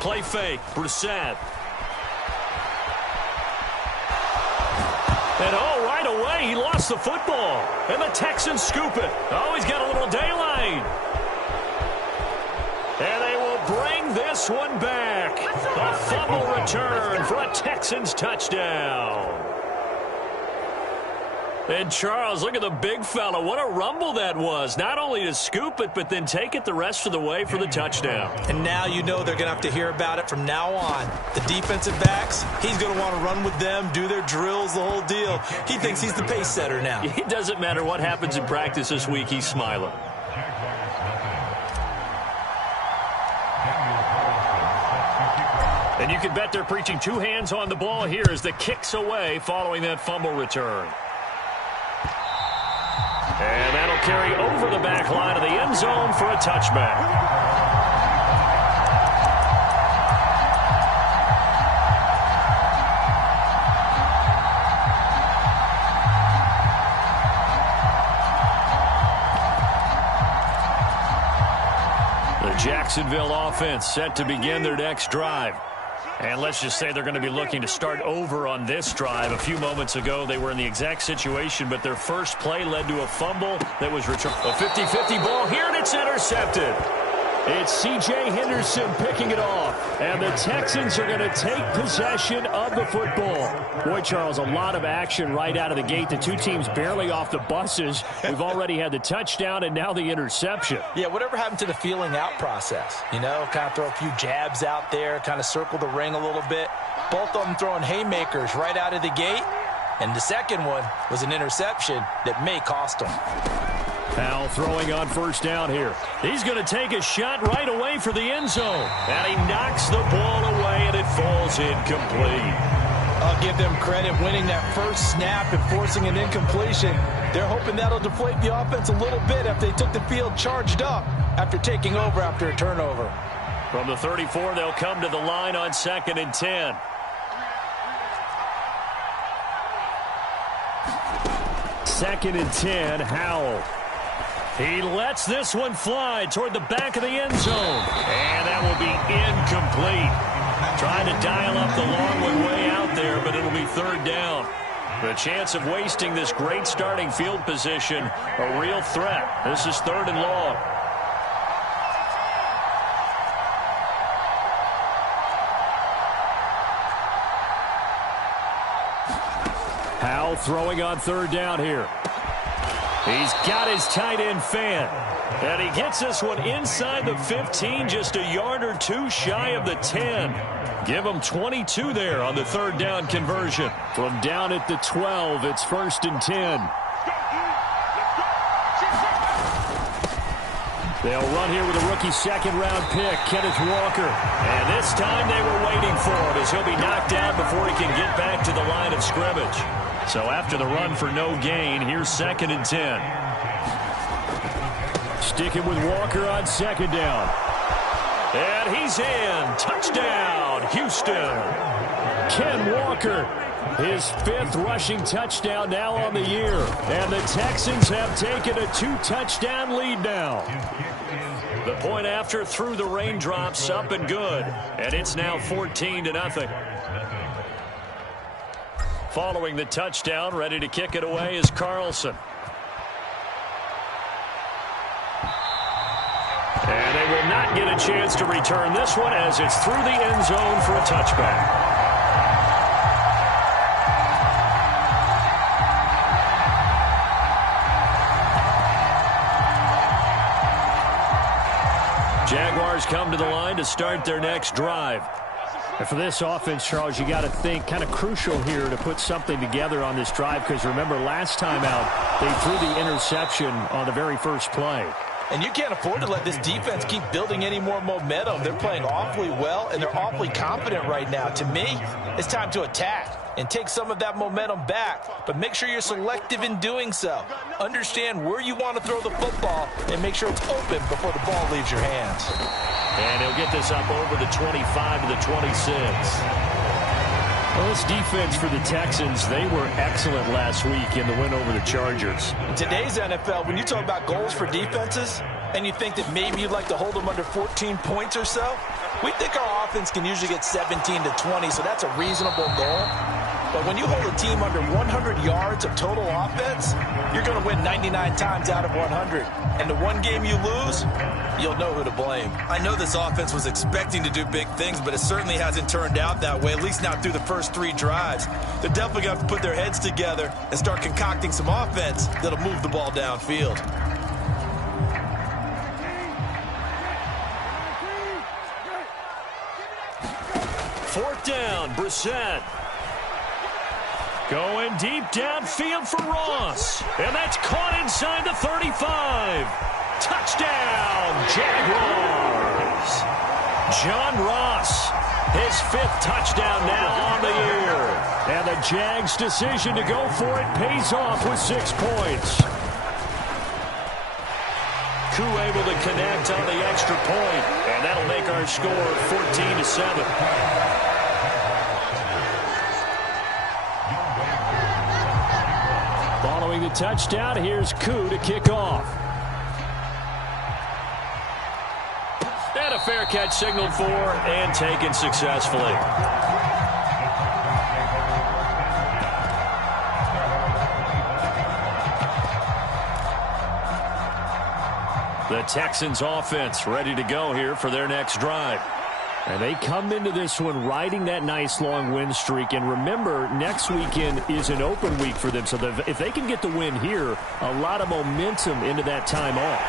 Play fake, Brissett. And right away, he lost the football. And the Texans scoop it. Oh, he's got a little daylight. And they will bring this one back. A fumble return for a Texans touchdown. And Charles, look at the big fella. What a rumble that was. Not only to scoop it, but then take it the rest of the way for the touchdown. And now you know they're going to have to hear about it from now on. The defensive backs, he's going to want to run with them, do their drills, the whole deal. He thinks he's the pace setter now. It doesn't matter what happens in practice this week. He's smiling. And you can bet they're preaching two hands on the ball here as the kick's away following that fumble return. And that'll carry over the back line of the end zone for a touchback. The Jacksonville offense set to begin their next drive. And let's just say they're going to be looking to start over on this drive. A few moments ago, they were in the exact situation, but their first play led to a fumble that was returned. A 50-50 ball here, and it's intercepted. It's C.J. Henderson picking it off. And the Texans are going to take possession of the football. Boy, Charles, a lot of action right out of the gate. The two teams barely off the buses. We've already had the touchdown and now the interception. Yeah, whatever happened to the feeling out process? You know, kind of throw a few jabs out there, kind of circle the ring a little bit. Both of them throwing haymakers right out of the gate. And the second one was an interception that may cost them. Powell throwing on first down here. He's going to take a shot right away for the end zone. And he knocks the ball away, and it falls incomplete. I'll give them credit winning that first snap and forcing an incompletion. They're hoping that'll deflate the offense a little bit after they took the field charged up after taking over after a turnover. From the 34, they'll come to the line on 2nd and 10. Second and 10, Howell. He lets this one fly toward the back of the end zone. And that will be incomplete. Trying to dial up the long one way out there, but it'll be third down. The chance of wasting this great starting field position, a real threat. This is 3rd and long. Howell throwing on 3rd down here. He's got his tight end fan. And he gets this one inside the 15, just a yard or two shy of the 10. Give him 22 there on the 3rd down conversion. From down at the 12, it's 1st and 10. They'll run here with a rookie 2nd-round pick, Kenneth Walker. And this time they were waiting for him as he'll be knocked out before he can get back to the line of scrimmage. So after the run for no gain, here's 2nd and 10. Sticking with Walker on 2nd down. And he's in. Touchdown, Houston. Ken Walker, his 5th rushing touchdown now on the year. And the Texans have taken a 2-touchdown lead now. The point after through the raindrops, up and good. And it's now 14-0. Following the touchdown, ready to kick it away is Carlson. And they will not get a chance to return this one as it's through the end zone for a touchback. Jaguars come to the line to start their next drive. And for this offense, Charles, you got to think kind of crucial here to put something together on this drive because remember last time out they threw the interception on the very first play. And you can't afford to let this defense keep building any more momentum. They're playing awfully well, and they're awfully confident right now. To me, it's time to attack and take some of that momentum back. But make sure you're selective in doing so. Understand where you want to throw the football and make sure it's open before the ball leaves your hands. And he'll get this up over the 25 to the 26. Well, this defense for the Texans, they were excellent last week in the win over the Chargers. In today's NFL, when you talk about goals for defenses, and you think that maybe you'd like to hold them under 14 points or so, we think our offense can usually get 17 to 20, so that's a reasonable goal. But when you hold a team under 100 yards of total offense, you're going to win 99 times out of 100. And the one game you lose, you'll know who to blame. I know this offense was expecting to do big things, but it certainly hasn't turned out that way, at least not through the first 3 drives. They're definitely going to have to put their heads together and start concocting some offense that'll move the ball downfield. Fourth down, Brissett. Going deep downfield for Ross. And that's caught inside the 35. Touchdown, Jaguars. John Ross, his 5th touchdown now on the year. And the Jags' decision to go for it pays off with 6 points. Koo able to connect on the extra point, and that'll make our score 14-7. Following the touchdown, here's Koo to kick off. And a fair catch signaled for and taken successfully. The Texans offense ready to go here for their next drive. And they come into this one riding that nice long win streak. And remember, next weekend is an open week for them. So if they can get the win here, a lot of momentum into that time off.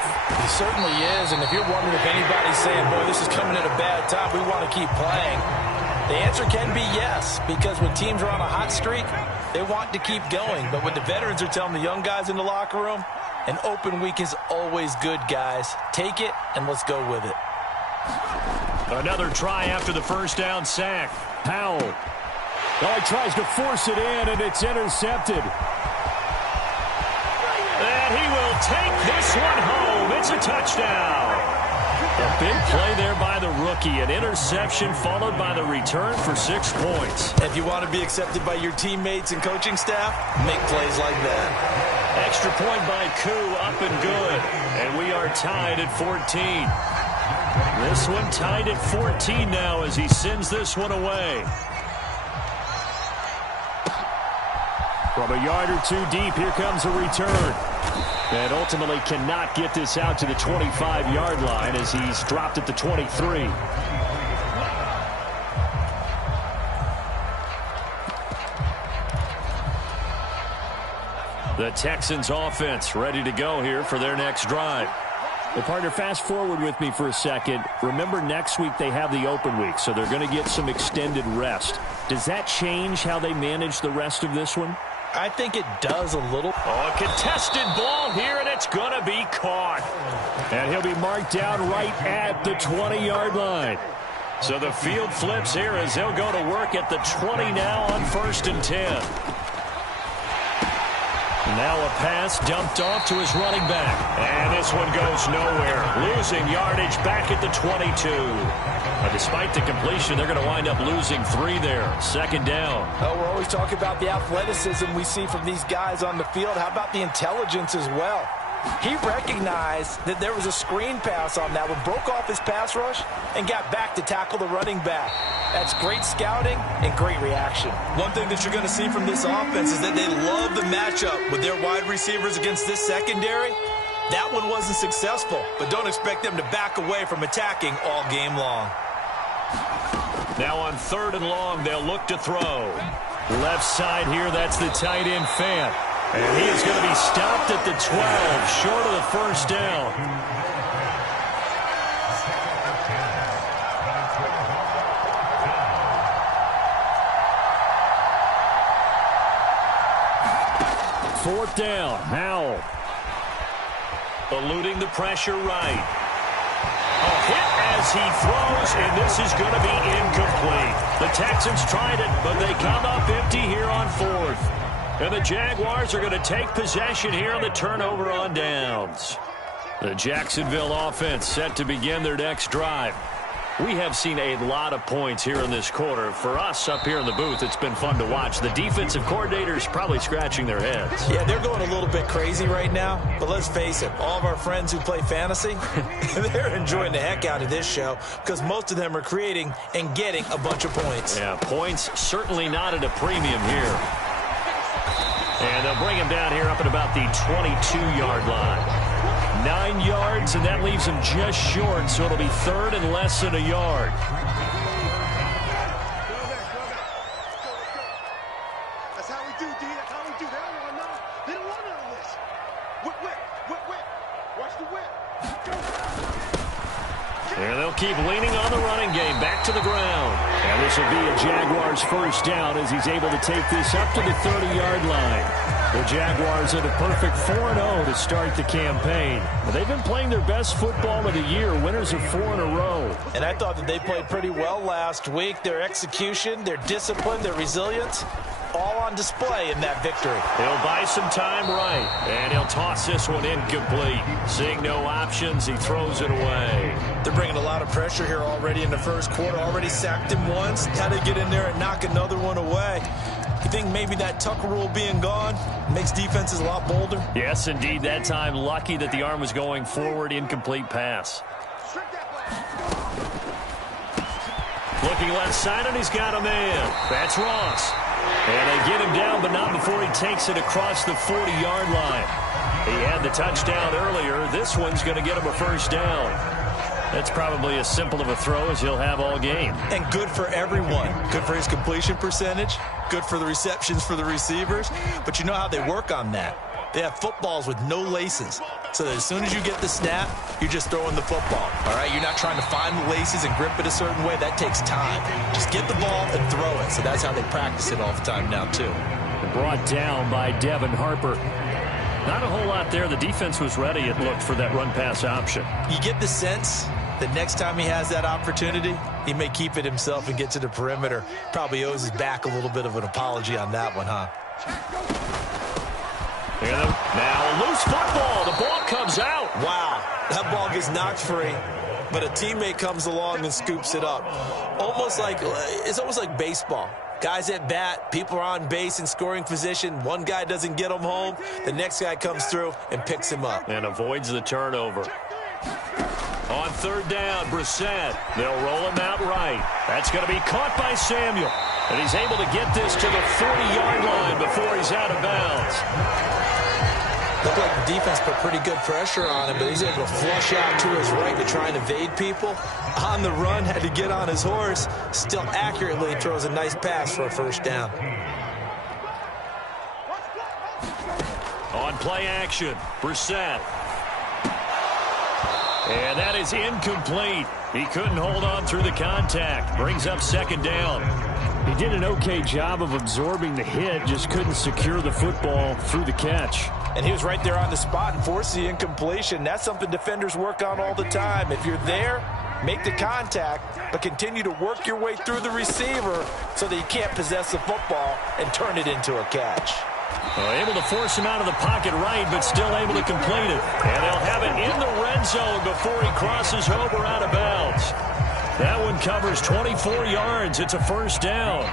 It certainly is. And if you're wondering if anybody's saying, boy, this is coming at a bad time, we want to keep playing, the answer can be yes. Because when teams are on a hot streak, they want to keep going. But what the veterans are telling the young guys in the locker room, an open week is always good, guys. Take it and let's go with it. Another try after the first down sack. Powell. Oh, he tries to force it in, and it's intercepted. And he will take this one home. It's a touchdown. A big play there by the rookie. An interception followed by the return for 6 points. If you want to be accepted by your teammates and coaching staff, make plays like that. Extra point by Koo, up and good. And we are tied at 14. This one tied at 14 now as he sends this one away. From a yard or 2 deep, here comes a return. And ultimately cannot get this out to the 25-yard line as he's dropped at the 23. The Texans offense ready to go here for their next drive. Well, partner, fast forward with me for a second. Remember, next week they have the open week, so they're going to get some extended rest. Does that change how they manage the rest of this one? I think it does a little. Oh, a contested ball here, and it's going to be caught. And he'll be marked down right at the 20-yard line. So the field flips here as he'll go to work at the 20 now on 1st and 10. Now a pass dumped off to his running back. And this one goes nowhere. Losing yardage back at the 22. But despite the completion, they're going to wind up losing 3 there. 2nd down. Oh, we're always talking about the athleticism we see from these guys on the field. How about the intelligence as well? He recognized that there was a screen pass on that one, broke off his pass rush, and got back to tackle the running back. That's great scouting and great reaction. One thing that you're going to see from this offense is that they love the matchup with their wide receivers against this secondary. That one wasn't successful, but don't expect them to back away from attacking all game long. Now on 3rd and long, they'll look to throw. Left side here, that's the tight end, Fant. And he is going to be stopped at the 12, short of the first down. Fourth down, Howell. Eluding the pressure right. A hit as he throws, and this is going to be incomplete. The Texans tried it, but they come up empty here on 4th. And the Jaguars are going to take possession here on the turnover on downs. The Jacksonville offense set to begin their next drive. We have seen a lot of points here in this quarter. For us up here in the booth, it's been fun to watch. The defensive coordinators probably scratching their heads. Yeah, they're going a little bit crazy right now. But let's face it, all of our friends who play fantasy, they're enjoying the heck out of this show because most of them are creating and getting a bunch of points. Yeah, points certainly not at a premium here. And they'll bring him down here up at about the 22-yard line. 9 yards, and that leaves him just short, so it'll be third and less than a yard. That's how we do, D. That's how we do. They don't want none. They don't want none of this. Whip, whip, whip, whip. Watch the whip. And they'll keep leaning on the running game. Back to the ground. And this will be a Jaguars first down as he's able to take this up to the 30-yard line. The Jaguars at a perfect 4-0 to start the campaign. They've been playing their best football of the year, winners of 4 in a row. And I thought that they played pretty well last week. Their execution, their discipline, their resilience, all on display in that victory. He'll buy some time right, and he'll toss this one incomplete. Seeing no options, he throws it away. They're bringing a lot of pressure here already in the first quarter. Already sacked him once. Had to get in there and knock another one away. You think maybe that Tucker rule being gone makes defenses a lot bolder? Yes, indeed. That time, lucky that the arm was going forward. Incomplete pass. Looking left side, and he's got a man. That's Ross. And they get him down, but not before he takes it across the 40-yard line. He had the touchdown earlier. This one's going to get him a first down. That's probably as simple of a throw as he'll have all game. And good for everyone. Good for his completion percentage. Good for the receptions for the receivers. But you know how they work on that. They have footballs with no laces. So that as soon as you get the snap, you're just throwing the football. All right, you're not trying to find the laces and grip it a certain way. That takes time. Just get the ball and throw it. So that's how they practice it all the time now, too. Brought down by Devin Harper. Not a whole lot there. The defense was ready, it looked, for that run-pass option. You get the sense that next time he has that opportunity, he may keep it himself and get to the perimeter. Probably owes his back a little bit of an apology on that one, huh? Now a loose football. The ball comes out. Wow, that ball gets knocked free, but a teammate comes along and scoops it up. It's almost like baseball. Guys at bat, people are on base in scoring position. One guy doesn't get him home. The next guy comes through and picks him up. And avoids the turnover. On third down, Brissett. They'll roll him out right. That's going to be caught by Samuel. And he's able to get this to the 40-yard line before he's out of bounds. Looked like the defense put pretty good pressure on him, but he's able to flush out to his right to try and evade people. On the run, had to get on his horse. Still accurately throws a nice pass for a first down. On play action, Brissett. And that is incomplete. He couldn't hold on through the contact. Brings up second down. He did an okay job of absorbing the hit, just couldn't secure the football through the catch. And he was right there on the spot and forced the incompletion. That's something defenders work on all the time. If you're there, make the contact, but continue to work your way through the receiver so that you can't possess the football and turn it into a catch. Able to force him out of the pocket right, but still able to complete it. And they'll have it in the red zone before he crosses over out of bounds. That one covers 24 yards. It's a first down.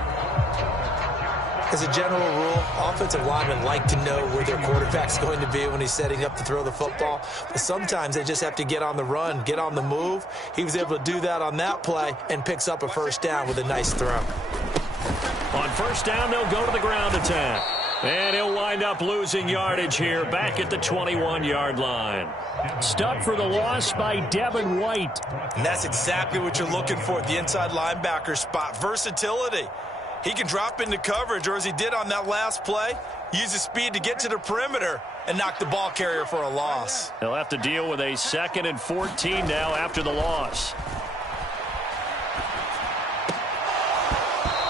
As a general rule, offensive linemen like to know where their quarterback's going to be when he's setting up to throw the football. But sometimes they just have to get on the run, get on the move. He was able to do that on that play and picks up a first down with a nice throw. On first down, they'll go to the ground attack. And he'll wind up losing yardage here back at the 21-yard line. Stuck for the loss by Devin White. And that's exactly what you're looking for at the inside linebacker spot. Versatility. He can drop into coverage, or as he did on that last play, use his speed to get to the perimeter and knock the ball carrier for a loss. They'll have to deal with a 2nd and 14 now after the loss.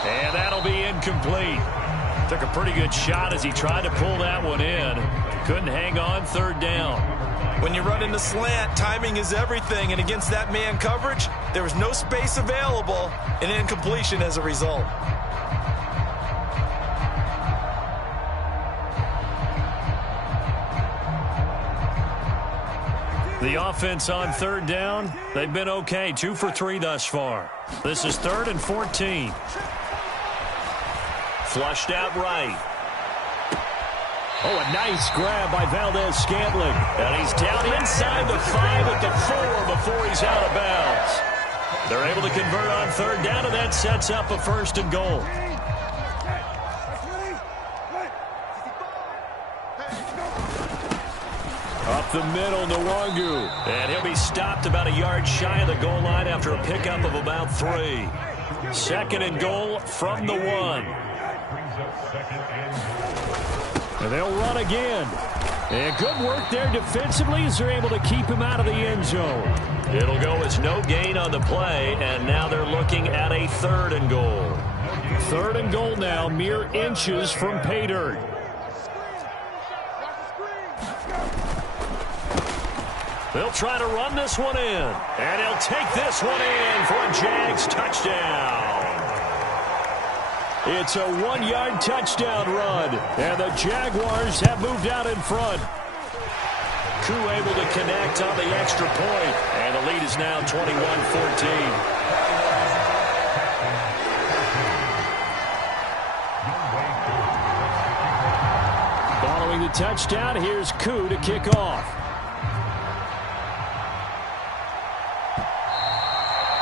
And that'll be incomplete. Took a pretty good shot as he tried to pull that one in. Couldn't hang on third down. When you run in the slant, timing is everything, and against that man coverage, there was no space available, and incompletion as a result. The offense on third down, they've been okay. 2 for 3 thus far. This is 3rd and 14. Flushed out right. Oh, a nice grab by Valdez-Scantling. And he's down inside the 5 at the 4 before he's out of bounds. They're able to convert on third down, and that sets up a 1st and goal. Up the middle, Nwangu. And he'll be stopped about a yard shy of the goal line after a pickup of about 3. 2nd and goal from the 1. And they'll run again. And good work there defensively as they're able to keep him out of the end zone. It'll go as no gain on the play, and now they're looking at a 3rd and goal. 3rd and goal now, mere inches from pay dirt. They'll try to run this one in, and he'll take this one in for a Jags touchdown. It's a 1-yard touchdown run, and the Jaguars have moved out in front. Koo able to connect on the extra point, and the lead is now 21-14. Following the touchdown, here's Koo to kick off.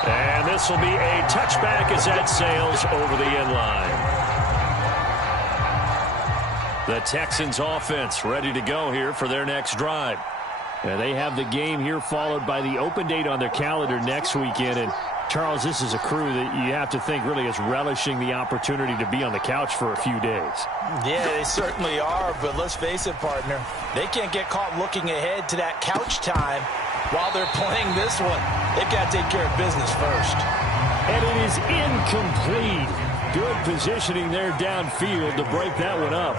And this will be a touchback as that sails over the end line. The Texans offense ready to go here for their next drive. And they have the game here followed by the open date on their calendar next weekend. And Charles, this is a crew that you have to think really is relishing the opportunity to be on the couch for a few days. Yeah, they certainly are, but let's face it, partner. They can't get caught looking ahead to that couch time while they're playing this one. They've got to take care of business first. And it is incomplete. Good positioning there downfield to break that one up.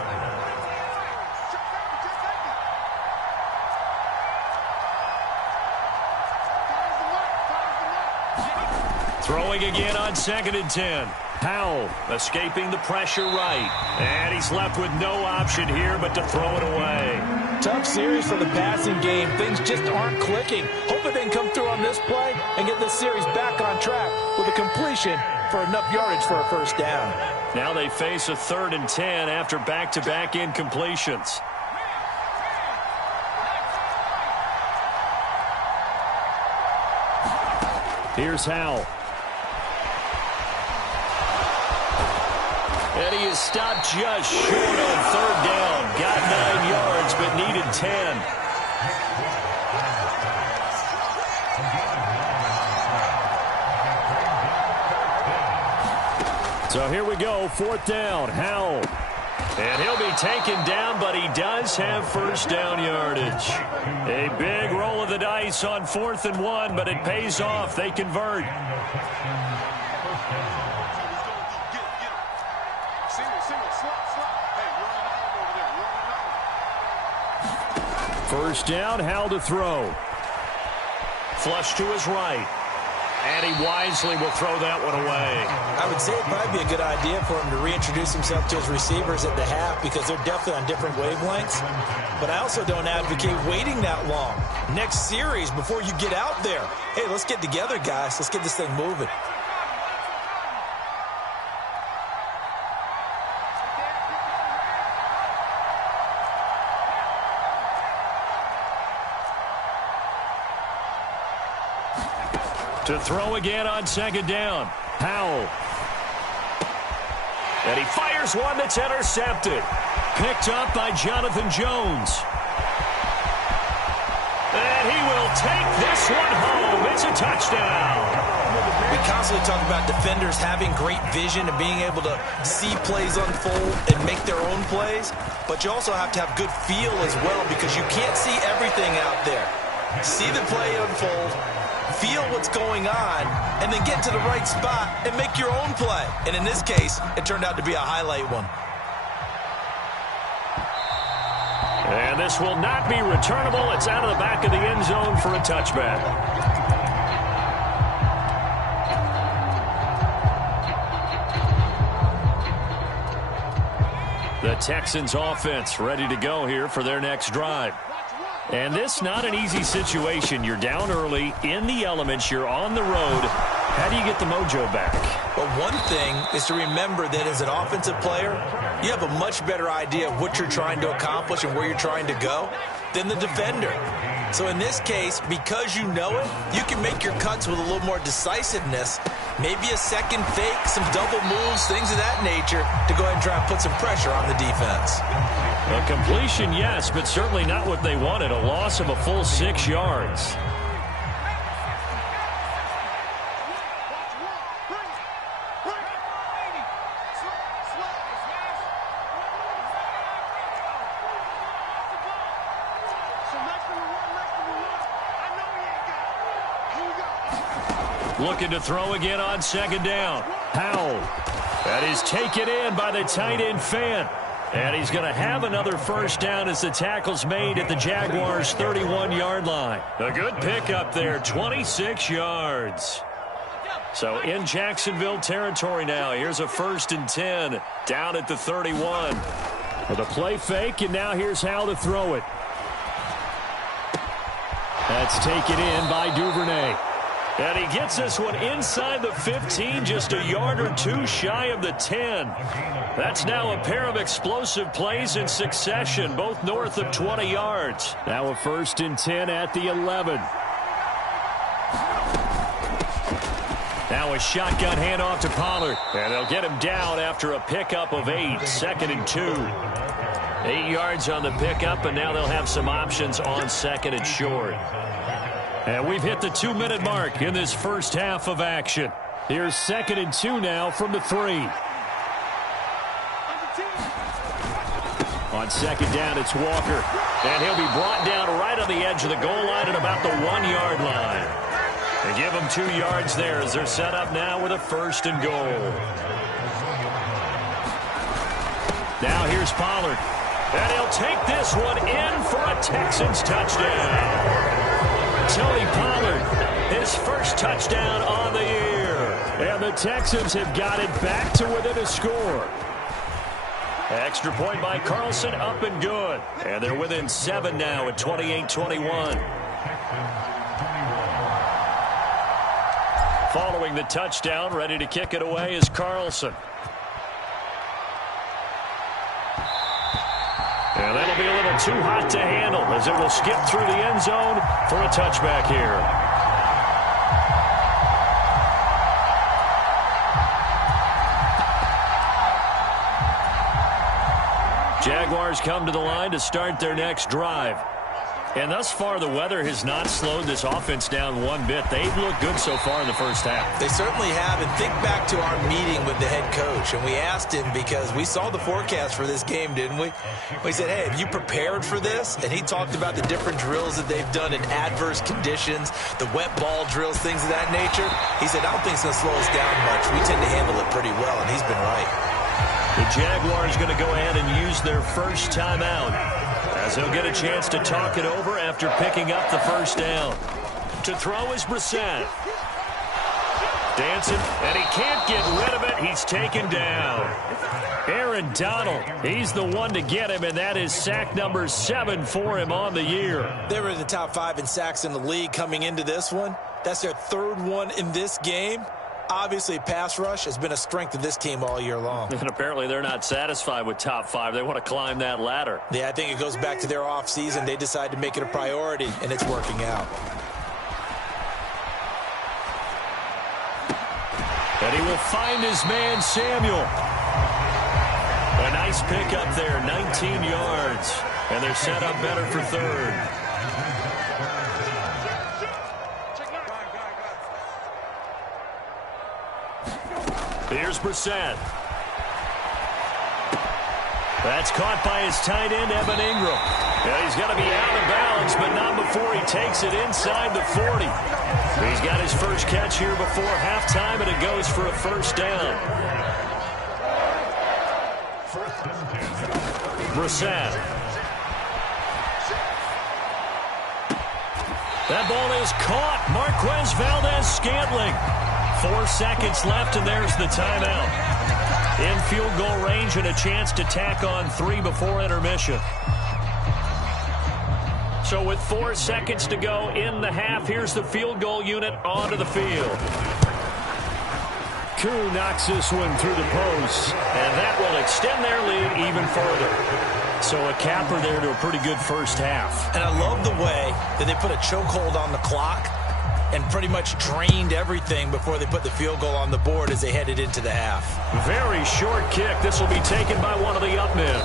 Throwing again on 2nd and 10. Powell escaping the pressure right. And he's left with no option here but to throw it away. Tough series for the passing game. Things just aren't clicking. Hoping they can come through on this play and get this series back on track with a completion for enough yardage for a 1st down. Now they face a 3rd and 10 after back-to-back incompletions. Here's Howell. And he is stopped just short on 3rd down. Got 9 yards, but needed 10. So here we go, 4th down, Howell. And he'll be taken down, but he does have 1st down yardage. A big roll of the dice on 4th and 1, but it pays off. They convert. First down, Howell to throw. Flush to his right. And he wisely will throw that one away. I would say it'd probably be a good idea for him to reintroduce himself to his receivers at the half because they're definitely on different wavelengths. But I also don't advocate waiting that long. Next series, before you get out there, hey, let's get together, guys. Let's get this thing moving. To throw again on 2nd down. Powell. And he fires one that's intercepted. Picked up by Jonathan Jones. And he will take this one home. It's a touchdown. We constantly talk about defenders having great vision and being able to see plays unfold and make their own plays. But you also have to have good feel as well because you can't see everything out there. See the play unfold, feel what's going on, and then get to the right spot and make your own play. And in this case, it turned out to be a highlight one. And this will not be returnable. It's out of the back of the end zone for a touchback. The Texans offense ready to go here for their next drive. And this not an easy situation. You're down early, in the elements, you're on the road. How do you get the mojo back? Well, one thing is to remember that as an offensive player, you have a much better idea of what you're trying to accomplish and where you're trying to go than the defender. So in this case, because you know it, you can make your cuts with a little more decisiveness, maybe a second fake, some double moves, things of that nature, to go ahead and try and put some pressure on the defense. A completion, yes, but certainly not what they wanted. A loss of a full 6 yards. Looking to throw again on second down. Powell. That is taken in by the tight end Fant. And he's going to have another first down as the tackle's made at the Jaguars' 31-yard line. A good pickup there, 26 yards. So in Jacksonville territory now. Here's a 1st and 10 down at the 31. With a play fake, and now here's how to throw it. That's taken in by Duvernay. And he gets this one inside the 15, just a yard or two shy of the 10. That's now a pair of explosive plays in succession, both north of 20 yards. Now a 1st and 10 at the 11. Now a shotgun handoff to Pollard. And they'll get him down after a pickup of 8, 2nd and 2. 8 yards on the pickup, and now they'll have some options on 2nd and short. And we've hit the 2-minute mark in this first half of action. Here's 2nd and 2 now from the 3. On 2nd down, it's Walker. And he'll be brought down right on the edge of the goal line at about the 1-yard line. They give him 2 yards there as they're set up now with a 1st and goal. Now here's Pollard. And he'll take this one in for a Texans touchdown. Tony Pollard, his first touchdown on the year. And the Texans have got it back to within a score. Extra point by Carlson, up and good. And they're within 7 now at 28-21. Following the touchdown, ready to kick it away is Carlson. And that'll be a little too hot to handle as it will skip through the end zone for a touchback here. Jaguars come to the line to start their next drive. And thus far, the weather has not slowed this offense down one bit. They've looked good so far in the first half. They certainly have. And think back to our meeting with the head coach. And we asked him because we saw the forecast for this game, didn't we? We said, hey, have you prepared for this? And he talked about the different drills that they've done in adverse conditions, the wet ball drills, things of that nature. He said, I don't think it's going to slow us down much. We tend to handle it pretty well, and he's been right. The Jaguars going to go ahead and use their first timeout, as they'll get a chance to talk it over after picking up the first down. To throw is Brissett. Dancing, and he can't get rid of it. He's taken down. Aaron Donald, he's the one to get him, and that is sack number 7 for him on the year. They were in the top 5 in sacks in the league coming into this one. That's their 3rd one in this game. Obviously, pass rush has been a strength of this team all year long. And apparently they're not satisfied with top 5. They want to climb that ladder. Yeah, I think it goes back to their offseason. They decided to make it a priority, and it's working out. And he will find his man, Samuel. A nice pickup there, 19 yards. And they're set up better for 3rd. Here's Brissett. That's caught by his tight end, Evan Ingram. And he's going to be out of bounds, but not before he takes it inside the 40. He's got his first catch here before halftime, and it goes for a first down. Brissett. That ball is caught. Marquez Valdez-Scantling. 4 seconds left, and there's the timeout. In field goal range and a chance to tack on 3 before intermission. So with 4 seconds to go in the half, here's the field goal unit onto the field. Koo knocks this one through the post. And that will extend their lead even further. So a capper there to a pretty good first half. And I love the way that they put a chokehold on the clock and pretty much drained everything before they put the field goal on the board as they headed into the half. Very short kick. This will be taken by one of the up men.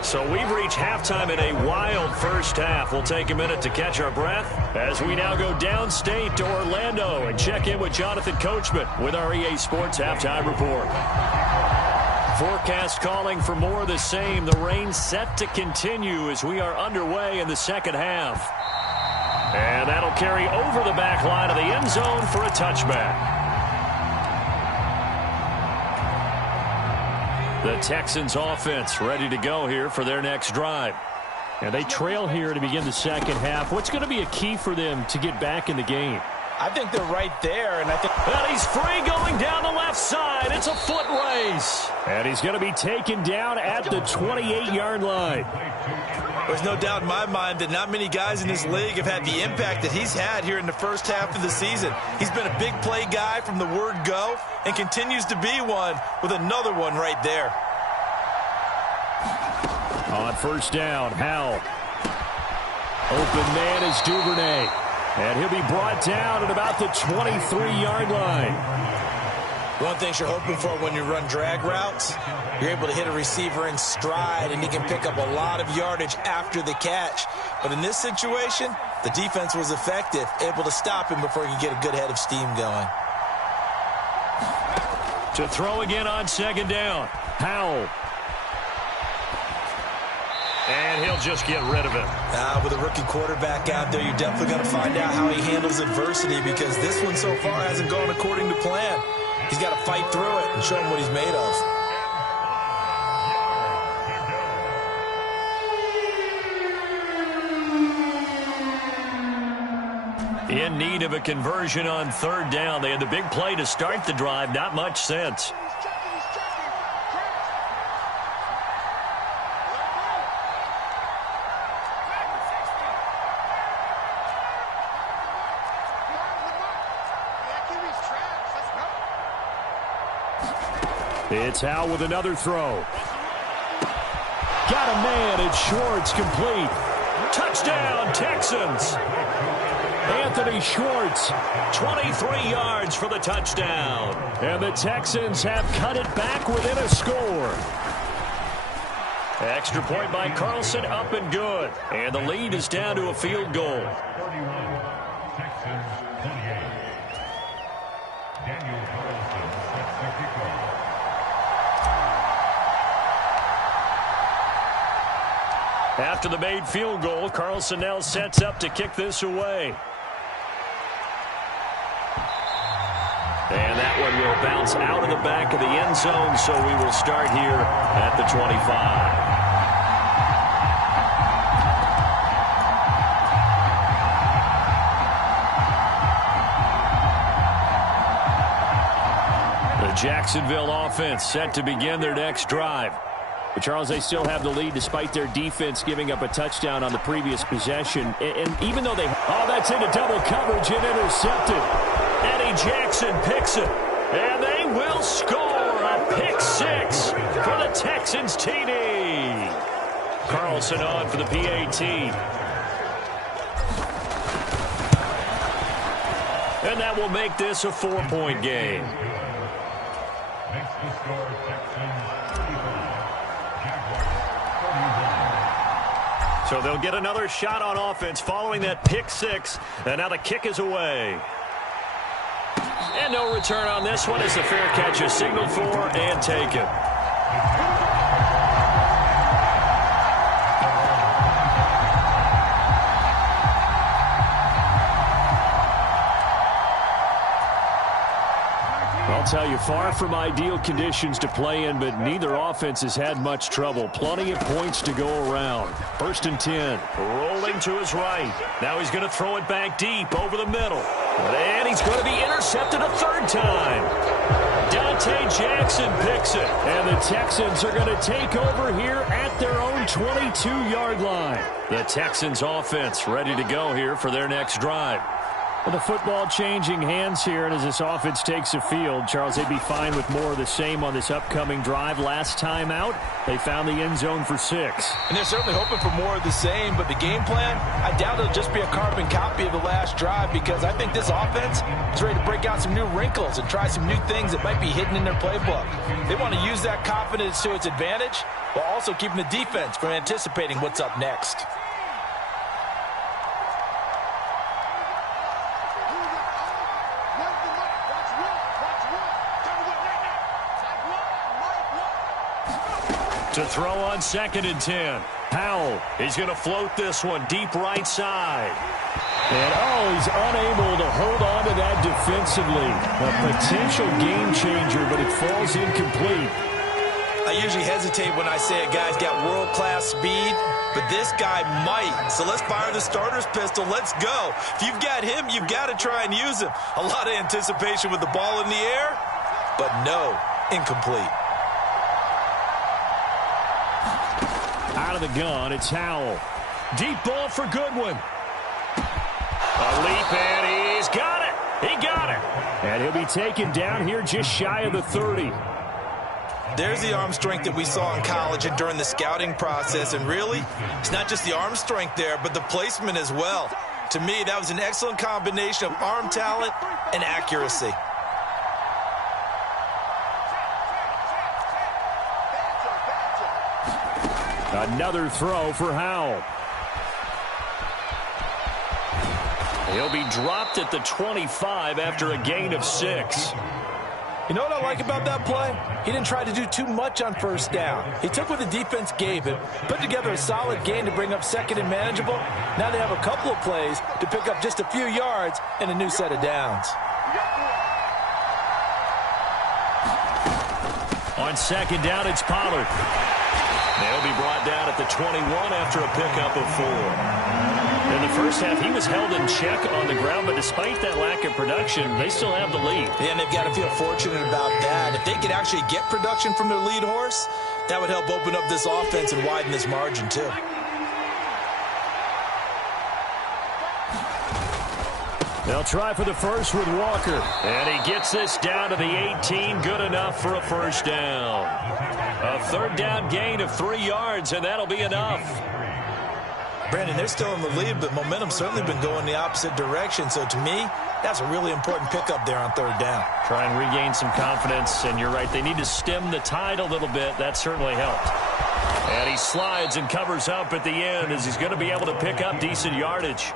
So we've reached halftime in a wild first half. We'll take a minute to catch our breath as we now go downstate to Orlando and check in with Jonathan Coachman with our EA Sports Halftime Report. Forecast calling for more of the same. The rain set to continue as we are underway in the second half. And that'll carry over the back line of the end zone for a touchback. The Texans offense ready to go here for their next drive. And they trail here to begin the second half. What's going to be a key for them to get back in the game? I think they're right there, and I think... And he's free going down the left side. It's a foot race. And he's going to be taken down at the 28-yard line. There's no doubt in my mind that not many guys in this league have had the impact that he's had here in the first half of the season. He's been a big play guy from the word go and continues to be one with another one right there. On first down, Howell. Open man is Duvernay. And he'll be brought down at about the 23-yard line. One thing you're hoping for when you run drag routes, you're able to hit a receiver in stride, and he can pick up a lot of yardage after the catch. But in this situation, the defense was effective, able to stop him before he could get a good head of steam going. To throw again on second down, Howell. And he'll just get rid of it. With a rookie quarterback out there, you're definitely going to find out how he handles adversity, because this one so far hasn't gone according to plan. He's got to fight through it and show him what he's made of. In need of a conversion on third down. They had the big play to start the drive. Not much sense. It's Howell with another throw. Got a man, it's Schwartz, complete. Touchdown, Texans. Anthony Schwartz. 23 yards for the touchdown. And the Texans have cut it back within a score. Extra point by Carlson, up and good. And the lead is down to a field goal. After the made field goal, Carlson now sets up to kick this away. And that one will bounce out of the back of the end zone, so we will start here at the 25. The Jacksonville offense set to begin their next drive. But Charles, they still have the lead despite their defense giving up a touchdown on the previous possession. And even though they... Oh, that's into double coverage and intercepted. Eddie Jackson picks it. And they will score a pick six for the Texans TD. Carlson on for the PAT. And that will make this a 4-point game. Makes the score Texans 35. So they'll get another shot on offense following that pick six. And now the kick is away. And no return on this one as the fair catch is signaled for and taken. tell you, far from ideal conditions to play in, but neither offense has had much trouble. Plenty of points to go around. 1st and 10. Rolling to his right. Now he's going to throw it back deep over the middle. And he's going to be intercepted a 3rd time. Dante Jackson picks it. And the Texans are going to take over here at their own 22-yard line. The Texans offense ready to go here for their next drive. Well, the football changing hands here, and as this offense takes the field, Charles, they'd be fine with more of the same on this upcoming drive. Last time out, they found the end zone for 6. And they're certainly hoping for more of the same, but the game plan, I doubt it'll just be a carbon copy of the last drive, because I think this offense is ready to break out some new wrinkles and try some new things that might be hidden in their playbook. They want to use that confidence to its advantage, while also keeping the defense from anticipating what's up next. To throw on 2nd and 10. Powell, he's going to float this one deep right side. And, he's unable to hold on to that defensively. A potential game changer, but it falls incomplete. I usually hesitate when I say a guy's got world-class speed, but this guy might. So let's fire the starter's pistol. Let's go. If you've got him, you've got to try and use him. A lot of anticipation with the ball in the air, but no, incomplete. Out of the gun, it's Howell. Deep ball for Goodwin. A leap, and he's got it. He got it. And he'll be taken down here just shy of the 30. There's the arm strength that we saw in college and during the scouting process. And really, it's not just the arm strength there, but the placement as well. To me, that was an excellent combination of arm talent and accuracy. Another throw for Howell. He'll be dropped at the 25 after a gain of 6. You know what I like about that play? He didn't try to do too much on 1st down. He took what the defense gave him, put together a solid gain to bring up 2nd and manageable. Now they have a couple of plays to pick up just a few yards and a new set of downs. On 2nd down, it's Pollard. They'll be brought down at the 21 after a pickup of 4. In the first half, he was held in check on the ground, but despite that lack of production, they still have the lead. Yeah, and they've got to feel fortunate about that. If they could actually get production from their lead horse, that would help open up this offense and widen this margin, too. They'll try for the first with Walker. And he gets this down to the 18. Good enough for a 1st down. A 3rd down gain of 3 yards, and that'll be enough. Brandon, they're still in the lead, but momentum's certainly been going the opposite direction. So to me, that's a really important pickup there on 3rd down. Try and regain some confidence, and you're right. They need to stem the tide a little bit. That certainly helped. And he slides and covers up at the end as he's going to be able to pick up decent yardage.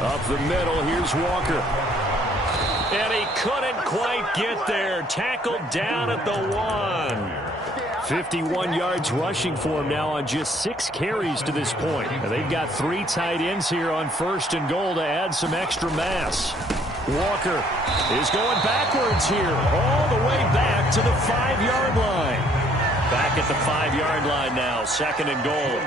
Up the middle, here's Walker. And he couldn't quite get there. Tackled down at the 1. 51 yards rushing for him now on just 6 carries to this point. Now they've got 3 tight ends here on 1st and goal to add some extra mass. Walker is going backwards here, all the way back to the 5-yard line. Back at the 5-yard line now, 2nd and goal.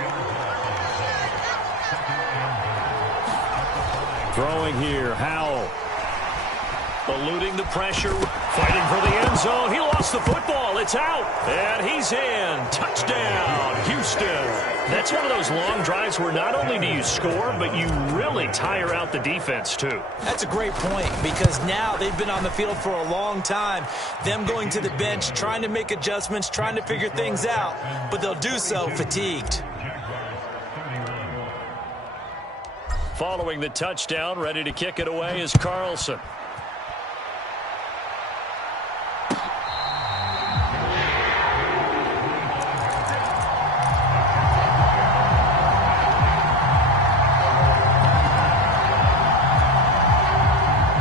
Throwing here, Howell. Eluding the pressure, fighting for the end zone. He lost the football. It's out. And he's in. Touchdown, Houston. That's one of those long drives where not only do you score, but you really tire out the defense, too. That's a great point, because now they've been on the field for a long time. Them going to the bench, trying to make adjustments, trying to figure things out, but they'll do so fatigued. Following the touchdown, ready to kick it away is Carlson.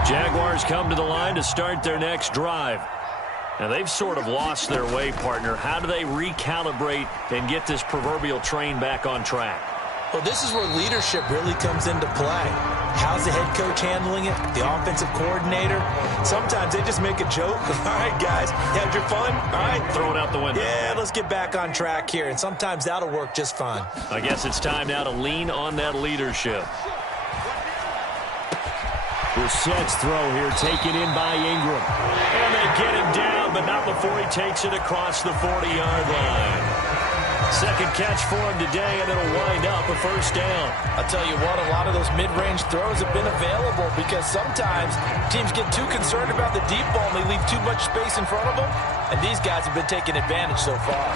Jaguars come to the line to start their next drive. Now, they've sort of lost their way, partner. How do they recalibrate and get this proverbial train back on track? Well, this is where leadership really comes into play. How's the head coach handling it? The offensive coordinator? Sometimes they just make a joke. All right, guys, you had your fun? All right. Throw it out the window. Yeah, let's get back on track here, and sometimes that'll work just fine. I guess it's time now to lean on that leadership. Brissett's throw here taken in by Ingram. And they get him down, but not before he takes it across the 40-yard line. Second catch for him today, and it'll wind up a first down. I'll tell you what, a lot of those mid-range throws have been available because sometimes teams get too concerned about the deep ball and they leave too much space in front of them, and these guys have been taking advantage so far.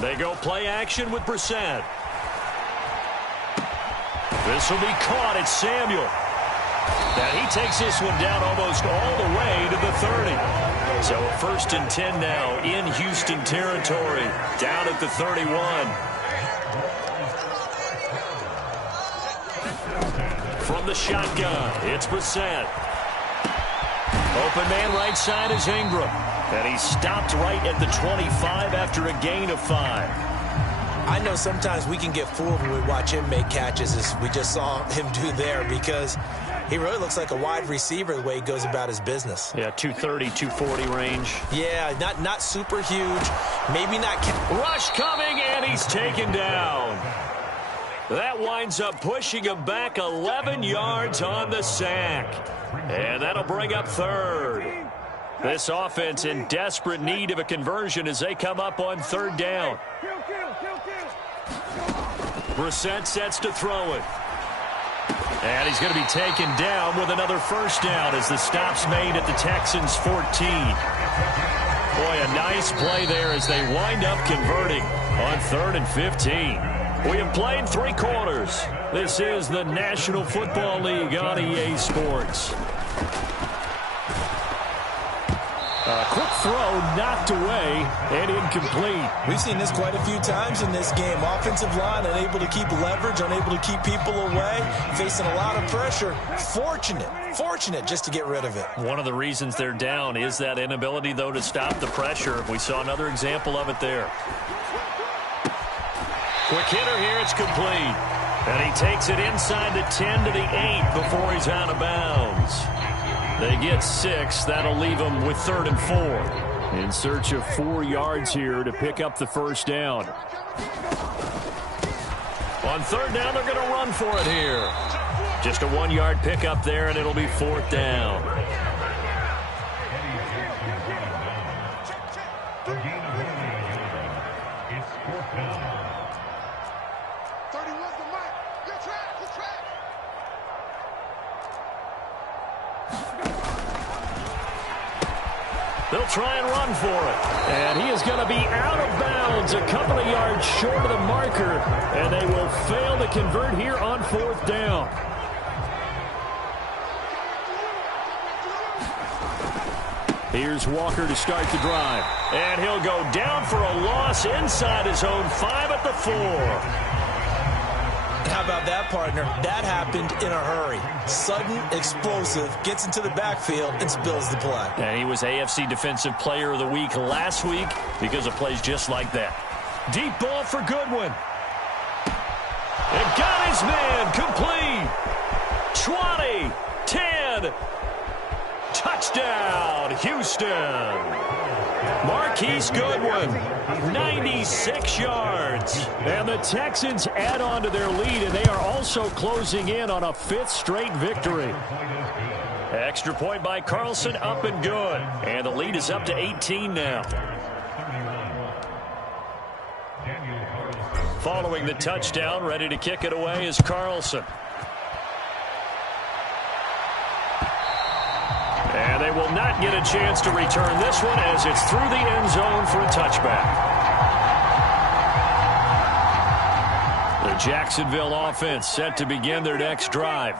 They go play action with Brissett. This will be caught. It's Samuel. And he takes this one down almost all the way to the 30. So a 1st and 10 now in Houston territory, down at the 31. From the shotgun, it's Brissett. Open man right side is Ingram. And he stopped right at the 25 after a gain of 5. I know sometimes we can get fooled when we watch him make catches, as we just saw him do there, because he really looks like a wide receiver the way he goes about his business. Yeah, 230, 240 range. Yeah, not super huge. Maybe not. Rush coming, and he's taken down. That winds up pushing him back 11 yards on the sack. And that'll bring up 3rd. This offense in desperate need of a conversion as they come up on 3rd down. Brissett sets to throw it. And he's going to be taken down with another first down as the stop's made at the Texans' 14. Boy, a nice play there as they wind up converting on 3rd and 15. We have played 3 quarters. This is the National Football League on EA Sports. A quick throw knocked away and incomplete. We've seen this quite a few times in this game. Offensive line unable to keep leverage, unable to keep people away, facing a lot of pressure. Fortunate just to get rid of it. One of the reasons they're down is that inability, though, to stop the pressure. We saw another example of it there. Quick hitter here, it's complete. And he takes it inside the 10 to the 8 before he's out of bounds. They get 6. That'll leave them with 3rd and 4. In search of 4 yards here to pick up the first down. On 3rd down, they're going to run for it here. Just a 1-yard pickup there, and it'll be 4th down. It's 4th down. 31's the mark. Good track. They'll try and run for it. And he is going to be out of bounds a couple of yards short of the marker. And they will fail to convert here on 4th down. Here's Walker to start the drive. And he'll go down for a loss inside his own 5 at the 4. How about that, partner? That happened in a hurry. Sudden, explosive, gets into the backfield, and spills the play. And he was AFC Defensive Player of the Week last week because of plays just like that. Deep ball for Goodwin. And got his man complete. 20, 10. Touchdown, Houston. Marquise Goodwin, 96 yards. And the Texans add on to their lead, and they are also closing in on a 5th straight victory. Extra point by Carlson, up and good. And the lead is up to 18 now. Following the touchdown, ready to kick it away is Carlson. And they will not get a chance to return this one as it's through the end zone for a touchback. The Jacksonville offense set to begin their next drive.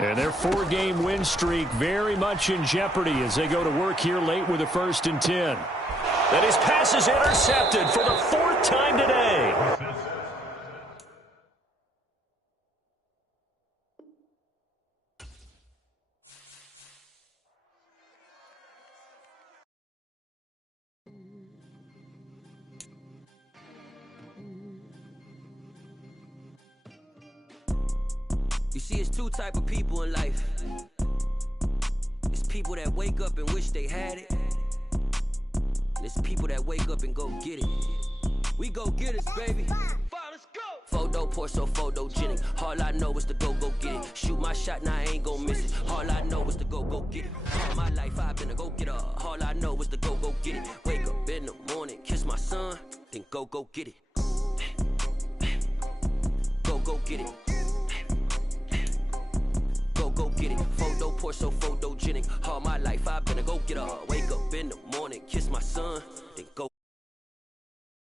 And their 4-game win streak very much in jeopardy as they go to work here late with a 1st and 10. That his pass is intercepted for the 4th time today. You see, it's two type of people in life. It's people that wake up and wish they had it. And it's people that wake up and go get it. We go get it, baby. Let's go. Photo pour so photogenic. All I know is to go get it. Shoot my shot, now I ain't gon' miss it. All I know is to go get it. All my life I've been a go getter. All I know is to go get it. Wake up in the morning, kiss my son, then go get it. Go get it. Go get it. Photo pour so photogenic. All my life I've been a go getter. Wake up in the morning, kiss my son, then go.